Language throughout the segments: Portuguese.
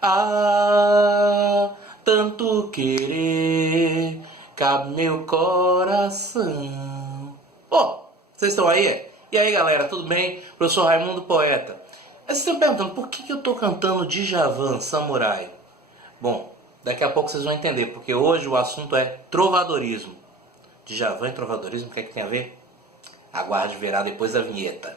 Ah, tanto querer cabe meu coração. Ô, vocês estão aí? E aí, galera, tudo bem? Professor Raimundo Poeta. Vocês estão perguntando por que eu tô cantando Djavan, Samurai? Bom, daqui a pouco vocês vão entender, porque hoje o assunto é trovadorismo. Djavan e trovadorismo, o que é que tem a ver? Aguarde e verá depois da vinheta.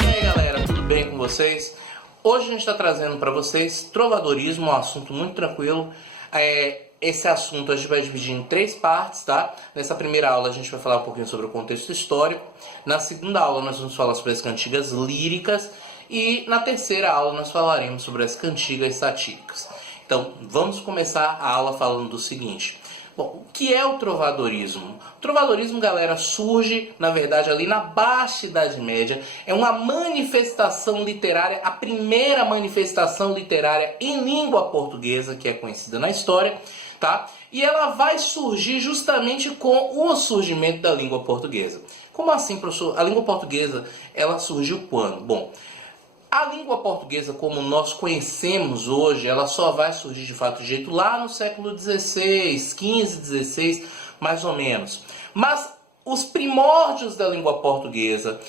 E aí, galera, tudo bem com vocês? Hoje a gente está trazendo para vocês trovadorismo, um assunto muito tranquilo. Esse assunto a gente vai dividir em 3 partes, tá? Nessa primeira aula a gente vai falar um pouquinho sobre o contexto histórico. Na segunda aula nós vamos falar sobre as cantigas líricas. E na terceira aula nós falaremos sobre as cantigas satíricas. Então vamos começar a aula falando do seguinte. Bom, o que é o trovadorismo? O trovadorismo, galera, surge, na verdade, ali na Baixa Idade Média. É uma manifestação literária, a primeira manifestação literária em língua portuguesa, que é conhecida na história, tá? E ela vai surgir justamente com o surgimento da língua portuguesa. Como assim, professor? A língua portuguesa, ela surgiu quando? Bom, a língua portuguesa, como nós conhecemos hoje, ela só vai surgir de fato de jeito lá no século XVI, XV, XVI, mais ou menos. Mas os primórdios da língua portuguesa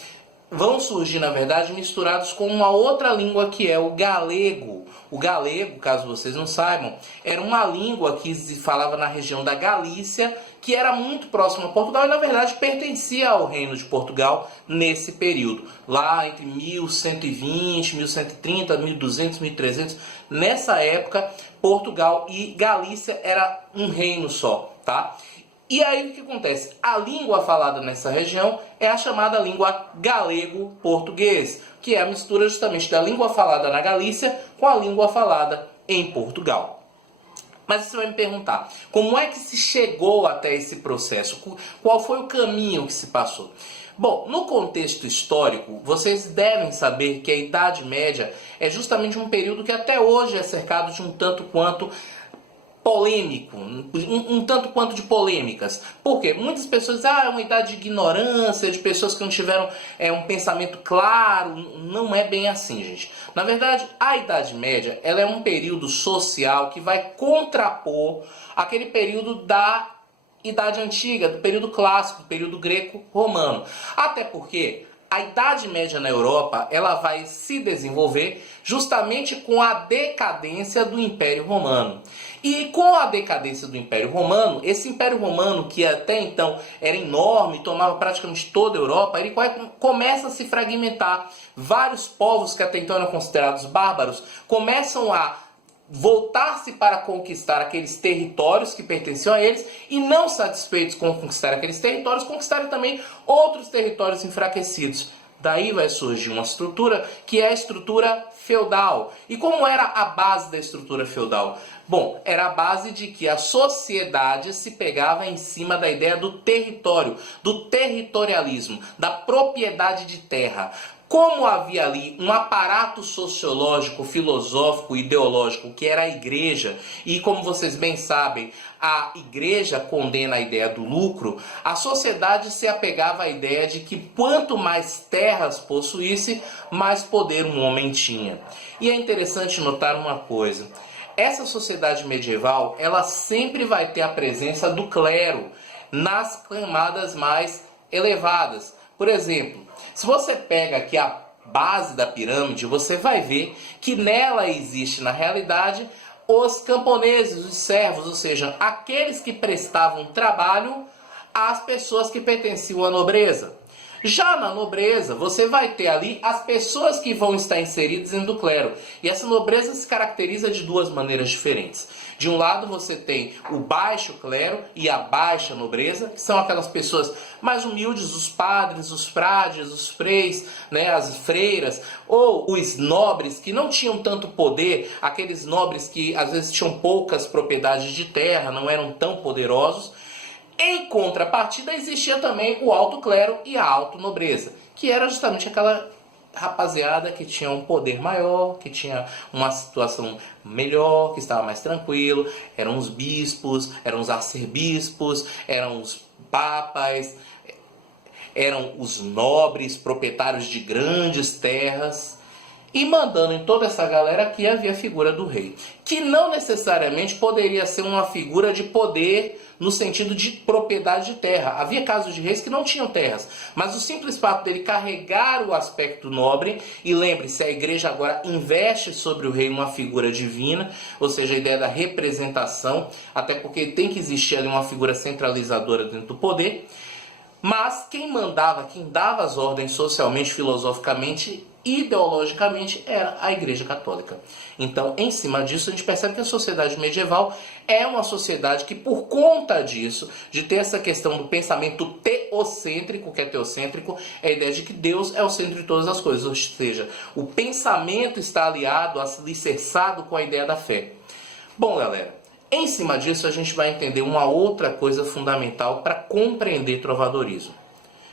vão surgir, na verdade, misturados com uma outra língua que é o galego. O galego, caso vocês não saibam, era uma língua que se falava na região da Galícia, que era muito próxima a Portugal e, na verdade, pertencia ao Reino de Portugal nesse período. Lá entre 1120, 1130, 1200, 1300, nessa época, Portugal e Galícia era um reino só, tá? E aí o que acontece? A língua falada nessa região é a chamada língua galego-português, que é a mistura justamente da língua falada na Galícia com a língua falada em Portugal. Mas você vai me perguntar, como é que se chegou até esse processo? Qual foi o caminho que se passou? Bom, no contexto histórico, vocês devem saber que a Idade Média é justamente um período que até hoje é cercado de um tanto quanto polêmico, um tanto quanto de polêmicas. Por quê? Muitas pessoas dizem, é uma idade de ignorância, de pessoas que não tiveram um pensamento claro. Não é bem assim, gente. Na verdade, a Idade Média, ela é um período social que vai contrapor aquele período da Idade Antiga, do período clássico, do período greco-romano. Até porque a Idade Média na Europa, ela vai se desenvolver justamente com a decadência do Império Romano. E com a decadência do Império Romano, esse Império Romano, que até então era enorme, tomava praticamente toda a Europa, ele começa a se fragmentar. Vários povos que até então eram considerados bárbaros começam a voltar-se para conquistar aqueles territórios que pertenciam a eles e, não satisfeitos com conquistar aqueles territórios, conquistarem também outros territórios enfraquecidos. Daí vai surgir uma estrutura que é a estrutura feudal. E como era a base da estrutura feudal? Bom, era a base de que a sociedade se pegava em cima da ideia do território, do territorialismo, da propriedade de terra. Como havia ali um aparato sociológico, filosófico, ideológico, que era a igreja, e como vocês bem sabem, a igreja condena a ideia do lucro, a sociedade se apegava à ideia de que quanto mais terras possuísse, mais poder um homem tinha. E é interessante notar uma coisa, essa sociedade medieval, ela sempre vai ter a presença do clero nas camadas mais elevadas. Por exemplo, se você pega aqui a base da pirâmide, você vai ver que nela existe, na realidade, os camponeses, os servos, ou seja, aqueles que prestavam trabalho às pessoas que pertenciam à nobreza. Já na nobreza, você vai ter ali as pessoas que vão estar inseridas dentro do clero. E essa nobreza se caracteriza de 2 maneiras diferentes. De um lado você tem o baixo clero e a baixa nobreza, que são aquelas pessoas mais humildes, os padres, os frades, os freis, né, as freiras, ou os nobres que não tinham tanto poder, aqueles nobres que às vezes tinham poucas propriedades de terra, não eram tão poderosos. Em contrapartida, existia também o alto clero e a alta nobreza, que era justamente aquela rapaziada que tinha um poder maior, que tinha uma situação melhor, que estava mais tranquilo. Eram os bispos, eram os arcebispos, eram os papas, eram os nobres, proprietários de grandes terras. E mandando em toda essa galera aqui havia a figura do rei, que não necessariamente poderia ser uma figura de poder no sentido de propriedade de terra. Havia casos de reis que não tinham terras, mas o simples fato dele carregar o aspecto nobre, e lembre-se, a igreja agora investe sobre o rei uma figura divina, ou seja, a ideia da representação, até porque tem que existir ali uma figura centralizadora dentro do poder. Mas quem mandava, quem dava as ordens socialmente, filosoficamente, ideologicamente, era a Igreja Católica. Então, em cima disso, a gente percebe que a sociedade medieval é uma sociedade que, por conta disso, de ter essa questão do pensamento teocêntrico, que é teocêntrico, é a ideia de que Deus é o centro de todas as coisas, ou seja, o pensamento está aliado, alicerçado com a ideia da fé. Bom, galera, em cima disso, a gente vai entender uma outra coisa fundamental para compreender trovadorismo,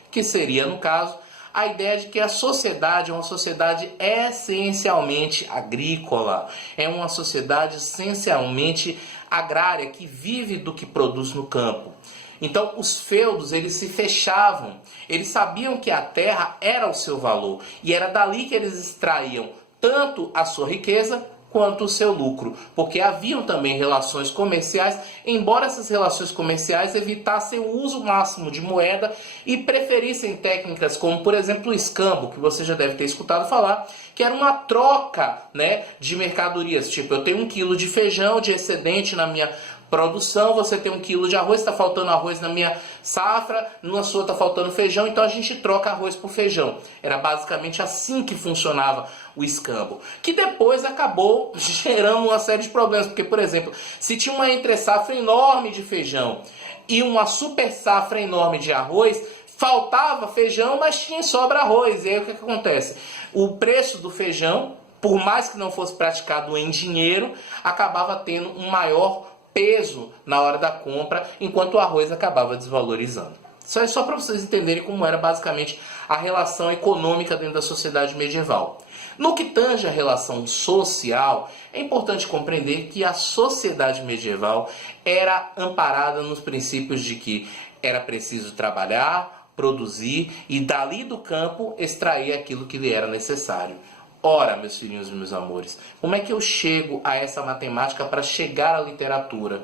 que seria, no caso, a ideia de que a sociedade é uma sociedade essencialmente agrícola, é uma sociedade essencialmente agrária, que vive do que produz no campo. Então, os feudos, eles se fechavam, eles sabiam que a terra era o seu valor, e era dali que eles extraíam tanto a sua riqueza quanto o seu lucro, porque haviam também relações comerciais, embora essas relações comerciais evitassem o uso máximo de moeda e preferissem técnicas como, por exemplo, o escambo, que você já deve ter escutado falar, que era uma troca, né, de mercadorias. Tipo, eu tenho 1 quilo de feijão de excedente na minha produção, você tem 1 quilo de arroz, está faltando arroz na minha safra, na sua está faltando feijão, então a gente troca arroz por feijão. Era basicamente assim que funcionava o escambo, que depois acabou gerando uma série de problemas, porque, por exemplo, se tinha uma entre-safra enorme de feijão e uma super safra enorme de arroz, faltava feijão, mas tinha sobra arroz, e aí o que acontece? O preço do feijão, por mais que não fosse praticado em dinheiro, acabava tendo um maior peso na hora da compra, enquanto o arroz acabava desvalorizando. Isso é só para vocês entenderem como era basicamente a relação econômica dentro da sociedade medieval. No que tange a relação social, é importante compreender que a sociedade medieval era amparada nos princípios de que era preciso trabalhar, produzir e dali do campo extrair aquilo que lhe era necessário. Ora, meus filhinhos e meus amores, como é que eu chego a essa matemática para chegar à literatura?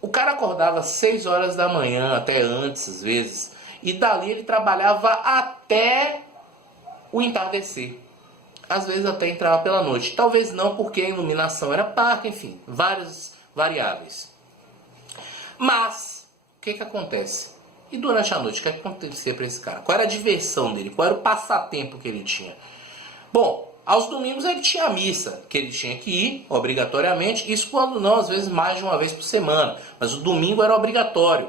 O cara acordava às 6 horas da manhã, até antes às vezes, e dali ele trabalhava até o entardecer. Às vezes até entrava pela noite. Talvez não, porque a iluminação era parca, enfim, várias variáveis. Mas, o que acontece? E durante a noite, o que acontecia para esse cara? Qual era a diversão dele? Qual era o passatempo que ele tinha? Bom, aos domingos ele tinha a missa, que ele tinha que ir, obrigatoriamente, isso quando não, às vezes mais de uma vez por semana, mas o domingo era obrigatório.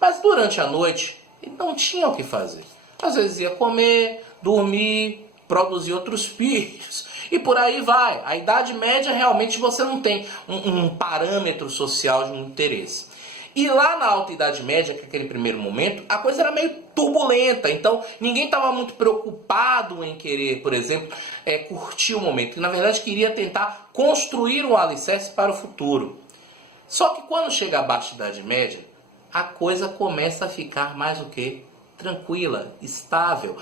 Mas durante a noite, ele não tinha o que fazer. Às vezes ia comer, dormir, produzir outros filhos, e por aí vai. A Idade Média realmente você não tem um parâmetro social de um interesse. E lá na Alta Idade Média, que é aquele primeiro momento, a coisa era meio turbulenta. Então, ninguém estava muito preocupado em querer, por exemplo, curtir o momento. Que, na verdade, queria tentar construir um alicerce para o futuro. Só que quando chega a Baixa Idade Média, a coisa começa a ficar mais o quê? Tranquila, estável.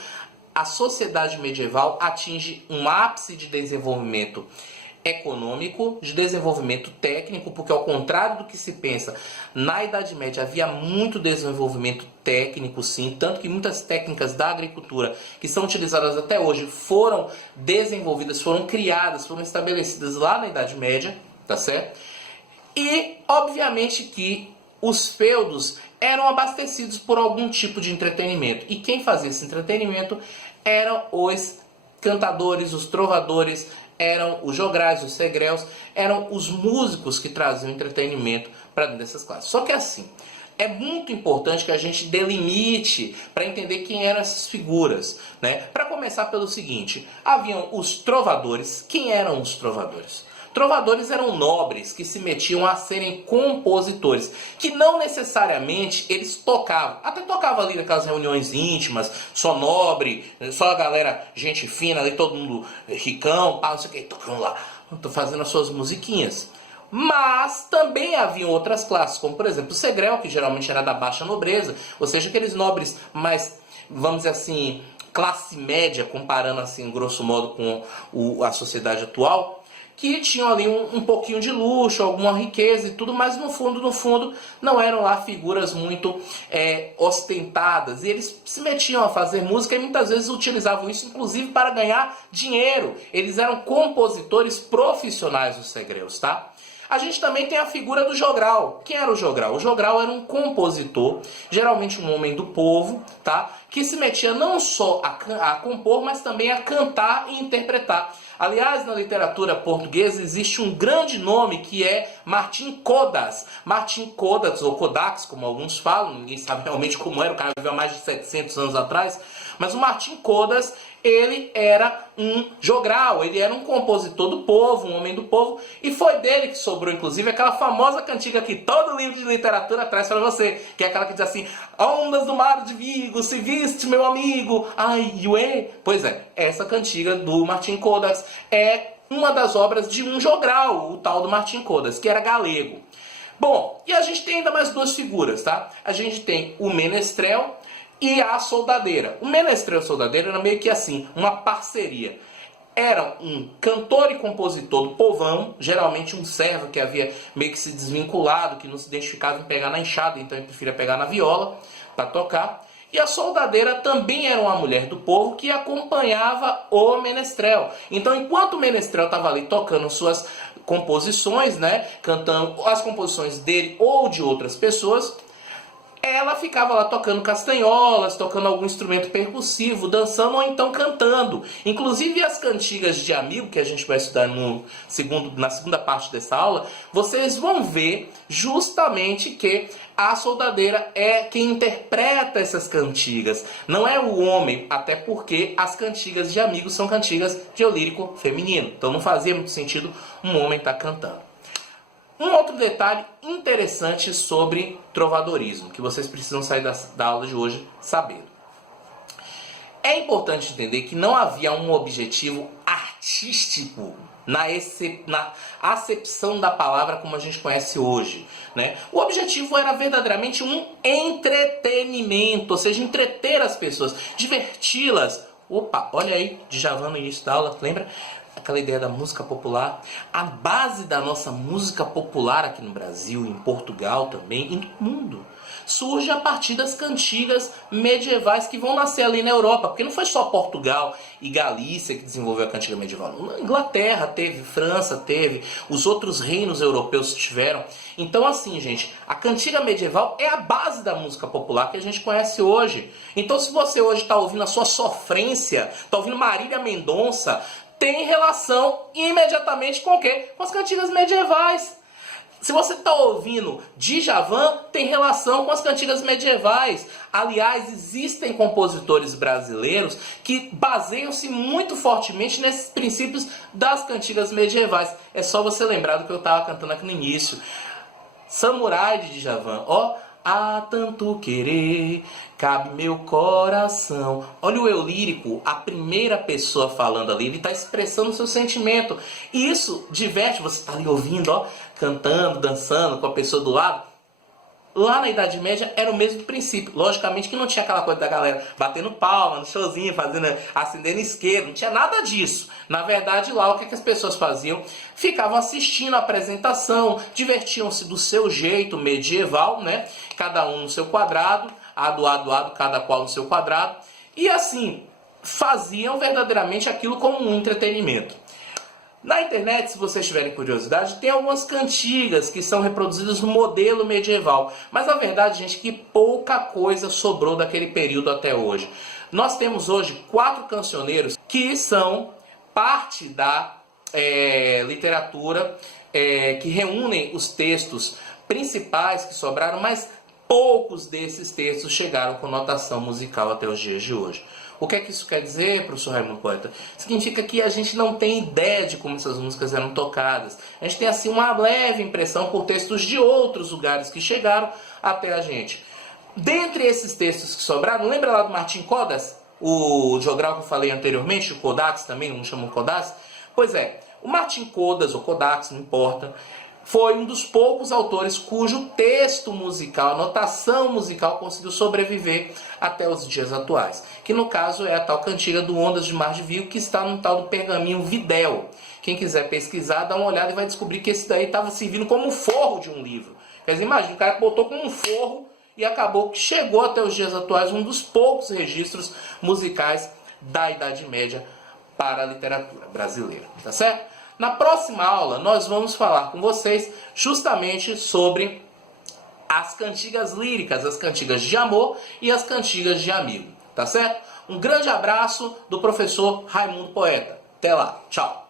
A sociedade medieval atinge um ápice de desenvolvimento econômico, de desenvolvimento técnico, porque ao contrário do que se pensa, na Idade Média havia muito desenvolvimento técnico, sim, tanto que muitas técnicas da agricultura que são utilizadas até hoje foram desenvolvidas, foram criadas, foram estabelecidas lá na Idade Média, tá certo? E, obviamente, que os feudos eram abastecidos por algum tipo de entretenimento. E quem fazia esse entretenimento eram os cantadores, os trovadores, eram os jograis, os segréus, eram os músicos que traziam entretenimento para dentro dessas classes. Só que assim, é muito importante que a gente delimite para entender quem eram essas figuras, né? Para começar pelo seguinte, haviam os trovadores. Quem eram os trovadores? Trovadores eram nobres que se metiam a serem compositores, que não necessariamente eles tocavam. Até tocavam ali naquelas reuniões íntimas, só nobre, só a galera, gente fina ali, todo mundo ricão, pá, não sei o que, tocando lá, fazendo as suas musiquinhas. Mas também havia outras classes, como por exemplo o segrel, que geralmente era da baixa nobreza, ou seja, aqueles nobres mais, vamos dizer assim, classe média, comparando assim, grosso modo, com a sociedade atual, que tinham ali um pouquinho de luxo, alguma riqueza e tudo, mas no fundo, não eram lá figuras muito ostentadas. E eles se metiam a fazer música e muitas vezes utilizavam isso, inclusive, para ganhar dinheiro. Eles eram compositores profissionais, os segreus, tá? A gente também tem a figura do jogral. Quem era o jogral? O jogral era um compositor, geralmente um homem do povo, tá? Que se metia não só a compor, mas também a cantar e interpretar. Aliás, na literatura portuguesa existe um grande nome que é Martim Codas. Martim Codas, ou Codax, como alguns falam, ninguém sabe realmente como era, o cara viveu há mais de 700 anos atrás. Mas o Martim Codas, ele era um jogral, ele era um compositor do povo, um homem do povo, e foi dele que sobrou, inclusive, aquela famosa cantiga que todo livro de literatura traz para você, que é aquela que diz assim: ondas do mar de Vigo, se viste, meu amigo, ai, ué. Pois é, essa cantiga do Martim Codas é uma das obras de um jogral, o tal do Martim Codas, que era galego. Bom, e a gente tem ainda mais duas figuras, tá? A gente tem o menestrel e a soldadeira. O menestrel e a soldadeira era meio que assim, uma parceria. Era um cantor e compositor do povão, geralmente um servo que havia meio que se desvinculado, que não se identificava em pegar na enxada, então ele preferia pegar na viola para tocar. E a soldadeira também era uma mulher do povo que acompanhava o menestrel. Então, enquanto o menestrel estava ali tocando suas composições, né, cantando as composições dele ou de outras pessoas, ela ficava lá tocando castanholas, tocando algum instrumento percussivo, dançando ou então cantando. Inclusive as cantigas de amigo, que a gente vai estudar na segunda parte dessa aula, vocês vão ver justamente que a soldadeira é quem interpreta essas cantigas. Não é o homem, até porque as cantigas de amigos são cantigas de eu lírico feminino. Então não fazia muito sentido um homem estar cantando. Um outro detalhe interessante sobre trovadorismo, que vocês precisam sair da aula de hoje sabendo. É importante entender que não havia um objetivo artístico na acepção da palavra como a gente conhece hoje, né? O objetivo era verdadeiramente um entretenimento, ou seja, entreter as pessoas, diverti-las. Opa, olha aí, Djavan no início da aula, lembra? Aquela ideia da música popular. A base da nossa música popular aqui no Brasil, em Portugal também, e no mundo, surge a partir das cantigas medievais que vão nascer ali na Europa. Porque não foi só Portugal e Galícia que desenvolveu a cantiga medieval. Na Inglaterra teve, França teve, os outros reinos europeus tiveram. Então assim, gente, a cantiga medieval é a base da música popular que a gente conhece hoje. Então se você hoje está ouvindo a sua sofrência, está ouvindo Marília Mendonça, tem relação imediatamente com o quê? Com as cantigas medievais. Se você está ouvindo Djavan, tem relação com as cantigas medievais. Aliás, existem compositores brasileiros que baseiam-se muito fortemente nesses princípios das cantigas medievais. É só você lembrar do que eu estava cantando aqui no início. Samurai de Djavan, ó. Há tanto querer, cabe meu coração. Olha o eu lírico, a primeira pessoa falando ali, ele está expressando o seu sentimento. E isso diverte, você está ali ouvindo, ó, cantando, dançando com a pessoa do lado. Lá na Idade Média era o mesmo princípio. Logicamente que não tinha aquela coisa da galera batendo palma no showzinho, acendendo isqueiro, não tinha nada disso. Na verdade, lá o que as pessoas faziam? Ficavam assistindo a apresentação, divertiam-se do seu jeito medieval, né? Cada um no seu quadrado, ado, cada qual no seu quadrado. E assim, faziam verdadeiramente aquilo como um entretenimento. Na internet, se vocês tiverem curiosidade, tem algumas cantigas que são reproduzidas no modelo medieval. Mas na verdade, gente, que pouca coisa sobrou daquele período até hoje. Nós temos hoje 4 cancioneiros que são parte da literatura que reúnem os textos principais que sobraram, mas poucos desses textos chegaram com notação musical até os dias de hoje. O que é que isso quer dizer, professor Raimundo Poeta? Significa que a gente não tem ideia de como essas músicas eram tocadas. A gente tem assim uma leve impressão por textos de outros lugares que chegaram até a gente. Dentre esses textos que sobraram, lembra lá do Martim Codas? O jogral que eu falei anteriormente, o Codax também, um chamam Codax? Pois é, o Martim Codas, ou Codax, não importa, foi um dos poucos autores cujo texto musical, a notação musical conseguiu sobreviver até os dias atuais. Que no caso é a tal cantiga do Ondas de Mar de Vigo, que está no tal do pergaminho Videl. Quem quiser pesquisar, dá uma olhada e vai descobrir que esse daí estava servindo como um forro de um livro. Quer dizer, imagina, o cara botou como um forro e acabou que chegou até os dias atuais um dos poucos registros musicais da Idade Média para a literatura brasileira, tá certo? Na próxima aula, nós vamos falar com vocês justamente sobre as cantigas líricas, as cantigas de amor e as cantigas de amigo, tá certo? Um grande abraço do professor Raimundo Poeta. Até lá, tchau!